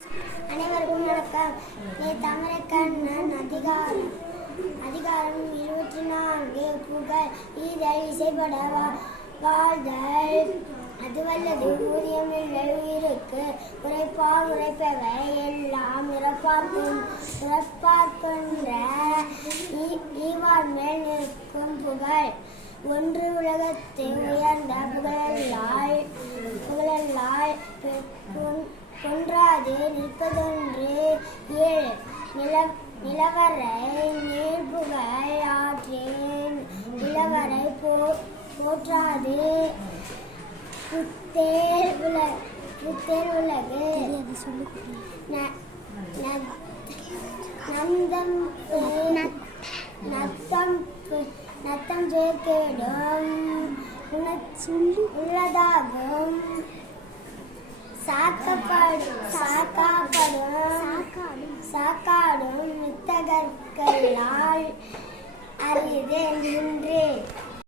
அனைவருக்கும் வணக்கம். தமிழக்கண்ணன் அதிகாரம் 24 புகழ் ஈதல் இசைப்பட வாழ்தல் அதுவல்லது ஊதியம் இல்லை உயிருக்கு உரைப்பவை எல்லாம் உறப்பார்க்கின்ற ஈவார் மேல் நிற்கும் புகழ் ஒன்று உலகத்தை உயர்ந்த புகழல்லால் கொன்றாது நிற்பதொன்று ஏழு நிலவரை நீர்புகழ் ஆற்றேன் நிலவரை போற்றாது புத்தேர் உலகு நத்தம் சேர்க்கேடும் உள்ளதாகும் சாக்காடும் மித்தகர்களால் அறிதே நின்றே